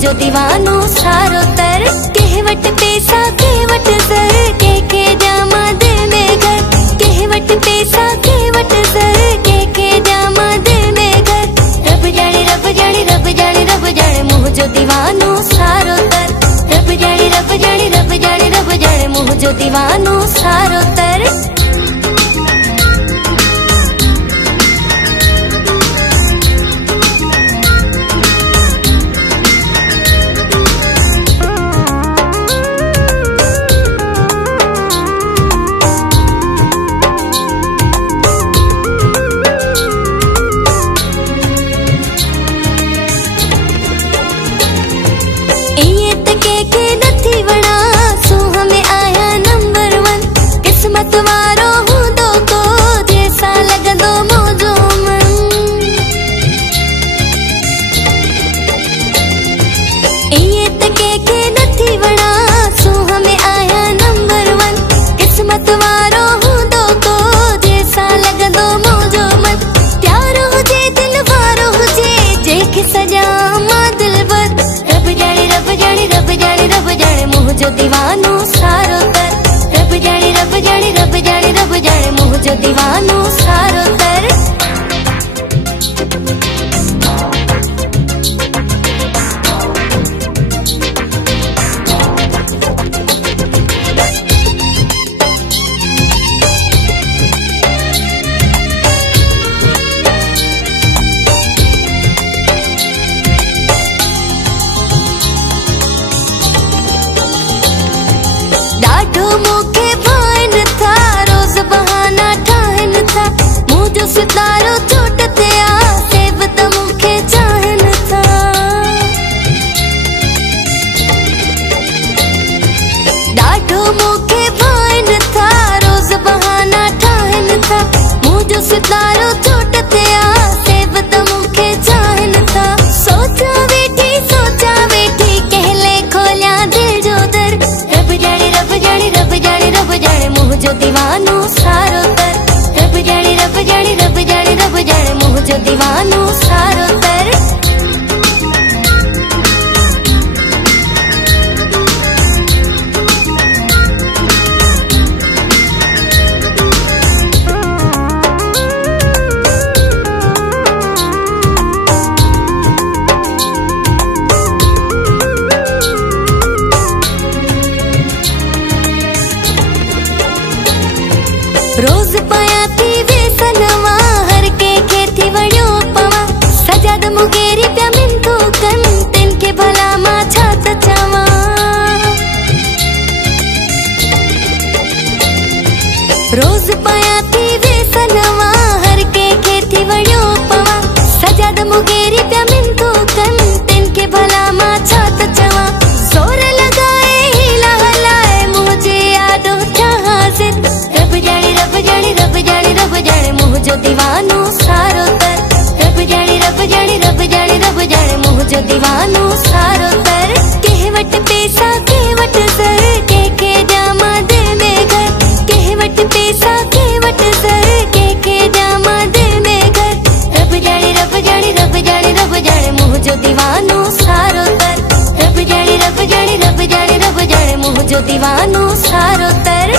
जो दीवानो सारो तर कहवट पैसा कहवट सर के जामा दिल में घर कहवट पैसा कहवट सर के जामा दिल में घर रब जाने रब जाने रब जाने रब जाने मुँह जो दीवानो सारो तर रब जाने रब जाने रब जाने रब जाने मुँह जो दीवानो सारो तर। जो दीवानो सारो तर रब जाने रब जाने रब जाने रब जाने मुँह जो दीवानो सारो तर। डाढो मूंखे भाइन था रोज बहाना ठाहिन था मुँह जो सितारो चोट ते आ सेब त मूंखे चाहिन था। डाढो मूंखे भाइन था रोज बहाना ठाहिन था मुँह जो सितारो चोट ते आ सेब त मूंखे चाहिन था। सोचा वेठी कहले खोलिया दिल जो दर रब जाने रब जाने रब जाने रब जाने मुँह जो दीवानो सारो तर रब जाने रब जाने रब जाने रब जाने मुँह जो दीवानो सारो तर। रोज पाया थी वेसनवा हर के थी वड़ियो पवा सजाद मुगेरी प्या मिंथो कन तिन के भला मा छात चावा। रोज पाया थी वेसनवा हर के थी वड़ियो पवा सजाद मुगेरी प्या मिंथो कन तिन के भला मा छात चावा। जोर लगाए हिला हलाए मुझे यादो था हाजिर रब जाने रब जाने रब जाने रब जाने मुँह जो दीवानो सारो तर रब जाने रब जाने रब जाने रब जाने मुँह जो दीवानो सारो तर। कहवट पैसा कहवट सर के जामा दिल में घर कहवट पैसा कहवट सर के जामा दिल में घर रब जाने रब जाने रब जाने रब जाने मुँह जो दीवानो सारो तर रब जाने रब जाने रब जाने रब जाने मुँह जो दीवानो सारो तर।